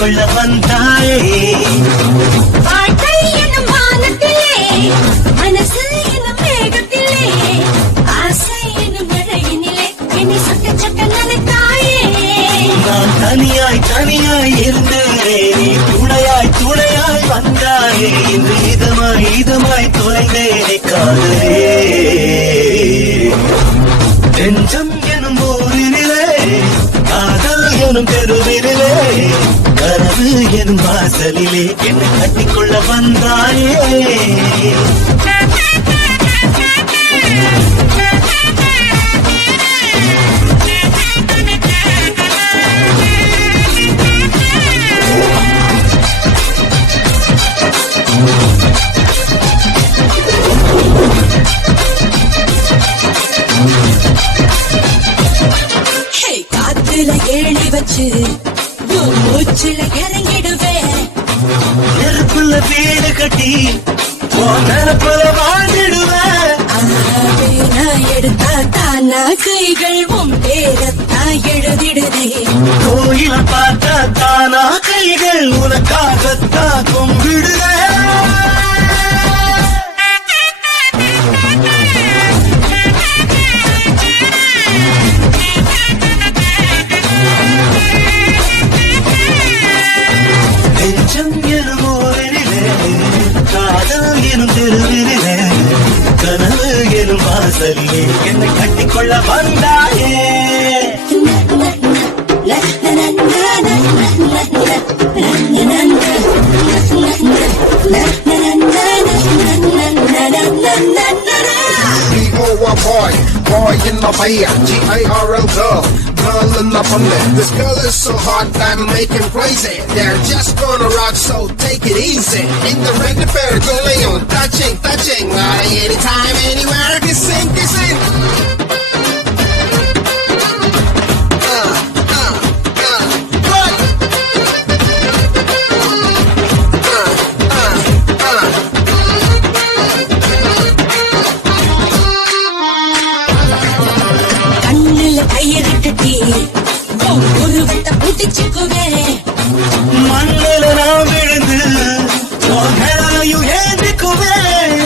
கட்டிக்கொள்ள வந்தாயே. வாழ்க்கை என்னும் வானத்திலே, மனசு என்னும் மேகத்திலே, ஆசை என்னும் மழையினிலே என்னை சொட்ட சொட்ட நினைத்தாயே. நான் தனியாய் தனியாய் இருந்தேன், நீ துணையாய் துணையாய் வந்தாயே. இன்று இதமாய் இதமாய் தொலைந்தேனே காதலே. நெஞ்சம் எனும் ஊரினிலே, காதல் எனும் தெருவினிலே, கனவு எனும் வாசலிலே என்னை கட்டிக்கொள்ள வந்தாயே. காத்துல ஏழி வச்சு மூச்சுல இறங்கிடுவேன். நெருப்புல வீடு கட்டி நெருப்புல வாழ்ந்துடுவேன். நான் எடுத்தா தானா கைகள் உன் பேரத்தா எழுதிடுதே. கோயில பார்த்தா தானா கைகள் உனக்காகத்தான் கும்பிடுவேன். நெஞ்சம் எனும் ஊரினிலே, காதல் எனும் தெருவினிலே, கனவு எனும் வாசலிலே என்னை கட்டிக்கொள்ள வந்தாயே. Boy in my fire, G-I-R-L girl, girl in the family. This girl is so hot that I'm making crazy. They're just gonna rock, so take it easy. In the regular fair, going on, touching, anytime, anywhere, kissing. உருவத்தை புட்டிச்சுக்குவேன். மண்ணில நான் விழுந்து மேலையும் ஏந்திக்குவேன்.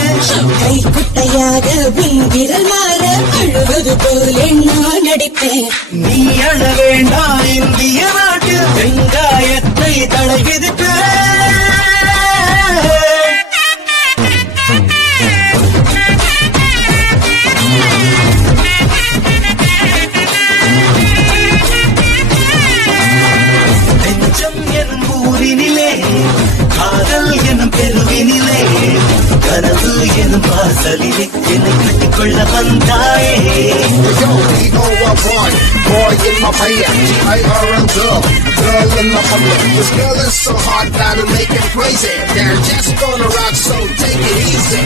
கை குட்டையாக உன் விரல் மாற அழுவது போல நான் நடிப்பேன். நீ அழ வேண்டாம், இந்திய நாட்டில் வெங்காயத்தை தடை விதிப்பேன். காதல் எனும் பெருவினிலே, கனவு எனும் வாசலிலே என்னை கட்டிக்கொள்ள வந்தாயே. Boy in my fire, G-I-R-L girl, girl in the family. This girl is so hot that I'm making crazy. They're just gonna rock, so take it easy.